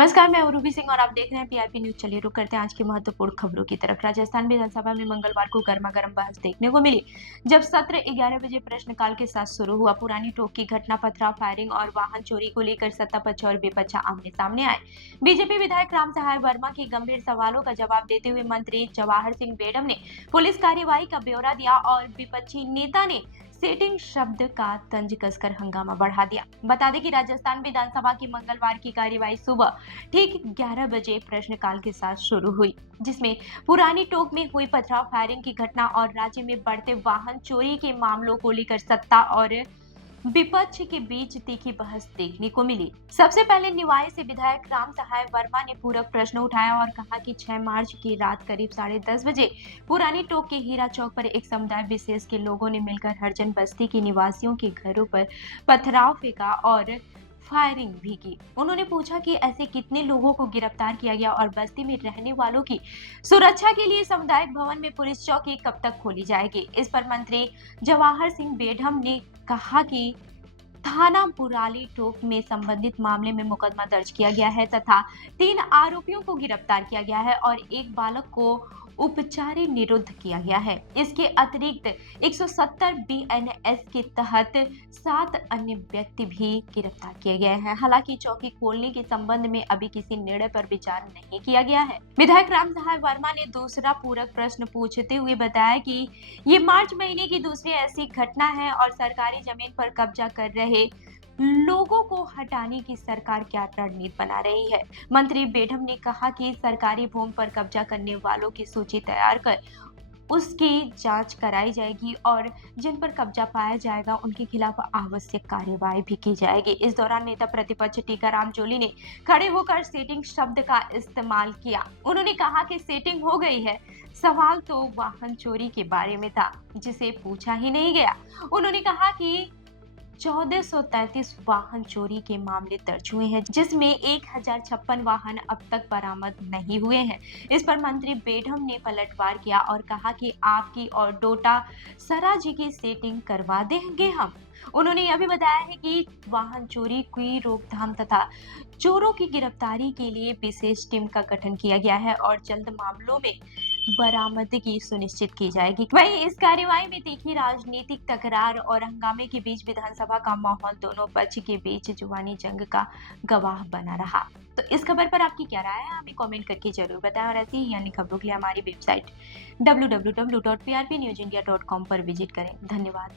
नमस्कार, मैं उरूबी सिंह और आप देख रहे हैं पीआरपी न्यूज। चलिए रुक करते हैं आज की महत्वपूर्ण खबरों की तरफ। राजस्थान विधानसभा में मंगलवार को गर्मागर्म बहस देखने को मिली, जब सत्र 11 बजे प्रश्नकाल के साथ शुरू हुआ। पुरानी टोक की घटना, पथराव, फायरिंग और वाहन चोरी को लेकर सत्ता पक्ष और विपक्ष आमने सामने आए। बीजेपी विधायक राम सहाय वर्मा के गंभीर सवालों का जवाब देते हुए मंत्री जवाहर सिंह बेडम ने पुलिस कार्रवाई का ब्यौरा दिया और विपक्षी नेता ने सेटिंग शब्द का तंज कसकर हंगामा बढ़ा दिया। बता दें कि राजस्थान विधानसभा की मंगलवार की कार्यवाही सुबह ठीक 11 बजे प्रश्नकाल के साथ शुरू हुई, जिसमें पुरानी टोक में हुई पथराव, फायरिंग की घटना और राज्य में बढ़ते वाहन चोरी के मामलों को लेकर सत्ता और विपक्ष के बीच तीखी बहस देखने को मिली। सबसे पहले निवाई से विधायक राम सहाय वर्मा ने पूरक प्रश्न उठाया और कहा कि 6 मार्च की रात करीब 10:30 बजे पुरानी टोक के हीरा चौक पर एक समुदाय विशेष के लोगों ने मिलकर हरजन बस्ती के निवासियों के घरों पर पथराव फेंका और फायरिंग भी की। उन्होंने पूछा कि ऐसे कितने लोगों को गिरफ्तार किया गया और बस्ती में रहने वालों की सुरक्षा के लिए सामुदायिक भवन में पुलिस चौकी कब तक खोली जाएगी। इस पर मंत्री जवाहर सिंह बेढम ने कहा कि थाना पुराली टोक में संबंधित मामले में मुकदमा दर्ज किया गया है तथा 3 आरोपियों को गिरफ्तार किया गया है और एक बालक को उपचारी निरुद्ध किया गया है। इसके अतिरिक्त 170 बीएनएस के तहत 7 अन्य व्यक्ति भी गिरफ्तार किए गए हैं। हालांकि चौकी खोलने के संबंध में अभी किसी निर्णय पर विचार नहीं किया गया है। विधायक राम सहाय वर्मा ने दूसरा पूरक प्रश्न पूछते हुए बताया कि ये मार्च महीने की दूसरी ऐसी घटना है और सरकारी जमीन पर कब्जा कर रहे लोगों को हटाने की सरकार क्या रणनीति बना रही है। मंत्री बेढम ने कहा कि सरकारी भूमि पर कब्जा करने वालों की सूची तैयार कर उसकी जांच कराई जाएगी और जिन पर कब्जा पाया जाएगा उनके खिलाफ आवश्यक कार्यवाही भी की जाएगी। इस दौरान नेता प्रतिपक्ष टीकाराम जोली ने खड़े होकर सेटिंग शब्द का इस्तेमाल किया। उन्होंने कहा कि सेटिंग हो गई है, सवाल तो वाहन चोरी के बारे में था जिसे पूछा ही नहीं गया। उन्होंने कहा कि 1433 वाहन चोरी के मामले दर्ज हुए हैं, जिसमें 1056 वाहन अब तक बरामद नहीं हुए हैं। इस पर मंत्री बेढम ने पलटवार किया और कहा कि आपकी और डोटा सराजी की सेटिंग करवा देंगे हम। उन्होंने यह भी बताया है कि वाहन चोरी की रोकथाम तथा चोरों की गिरफ्तारी के लिए विशेष टीम का गठन किया गया है और जल्द मामलों में बरामदगी सुनिश्चित की जाएगी। वहीं इस कार्यवाही में तीखी राजनीतिक तकरार और हंगामे के बीच विधानसभा का माहौल दोनों पक्ष के बीच जुबानी जंग का गवाह बना रहा। तो इस खबर पर आपकी क्या राय है, हमें कमेंट करके जरूर बताएं और ऐसी ही अन्य खबरों के लिए हमारी वेबसाइट www.prpnewsindia.com पर विजिट करें। धन्यवाद।